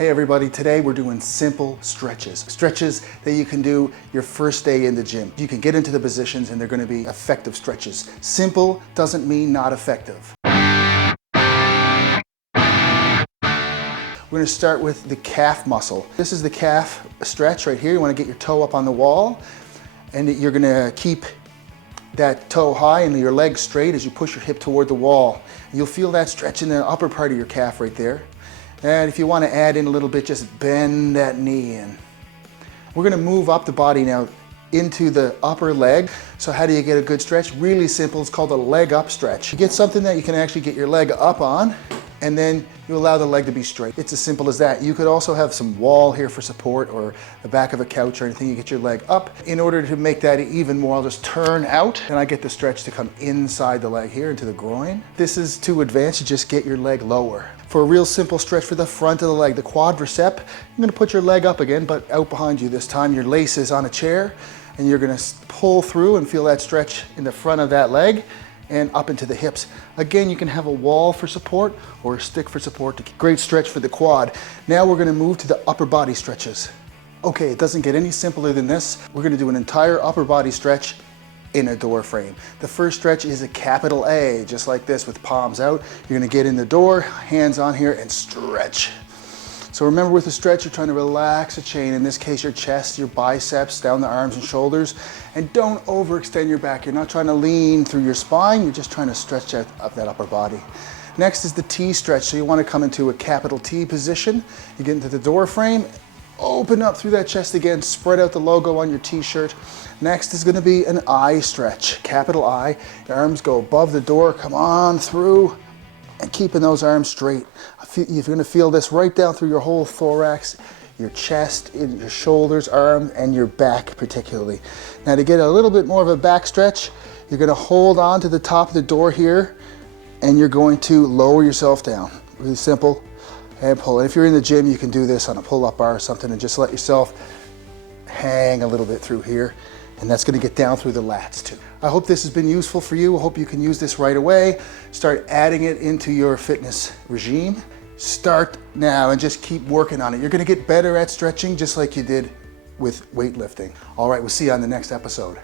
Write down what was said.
Hey everybody, today we're doing simple stretches. Stretches that you can do your first day in the gym. You can get into the positions and they're going to be effective stretches. Simple doesn't mean not effective. We're going to start with the calf muscle. This is the calf stretch right here. You want to get your toe up on the wall and you're going to keep that toe high and your leg straight as you push your hip toward the wall. You'll feel that stretch in the upper part of your calf right there. And if you want to add in a little bit, just bend that knee in. We're going to move up the body now into the upper leg. So how do you get a good stretch? Really simple. It's called a leg up stretch. You get something that you can actually get your leg up on, and then you allow the leg to be straight. It's as simple as that. You could also have some wall here for support or the back of a couch or anything. You get your leg up. In order to make that even more, I'll just turn out and I get the stretch to come inside the leg here into the groin. This is too advanced. You just get your leg lower. For a real simple stretch for the front of the leg, the quadricep, you're going to put your leg up again, but out behind you this time. Your lace is on a chair and you're going to pull through and feel that stretch in the front of that leg and up into the hips. Again, you can have a wall for support or a stick for support. Great stretch for the quad. Now we're going to move to the upper body stretches. Okay, it doesn't get any simpler than this. We're going to do an entire upper body stretch in a door frame. The first stretch is a capital A, just like this with palms out. You're going to get in the door, hands on here, and stretch. So remember, with the stretch, you're trying to relax the chain. In this case, your chest, your biceps, down the arms and shoulders. And don't overextend your back. You're not trying to lean through your spine. You're just trying to stretch out up that upper body. Next is the T stretch. So you want to come into a capital T position. You get into the door frame, open up through that chest again, spread out the logo on your t-shirt. Next is going to be an I stretch, capital I. Your arms go above the door, come on through, and keeping those arms straight. You're going to feel this right down through your whole thorax, your chest, your shoulders, arms, and your back particularly. Now to get a little bit more of a back stretch, you're going to hold on to the top of the door here, and you're going to lower yourself down. Really simple. And pull. And if you're in the gym, you can do this on a pull-up bar or something and just let yourself hang a little bit through here. And that's going to get down through the lats too. I hope this has been useful for you. I hope you can use this right away. Start adding it into your fitness regime. Start now and just keep working on it. You're going to get better at stretching just like you did with weightlifting. All right, we'll see you on the next episode.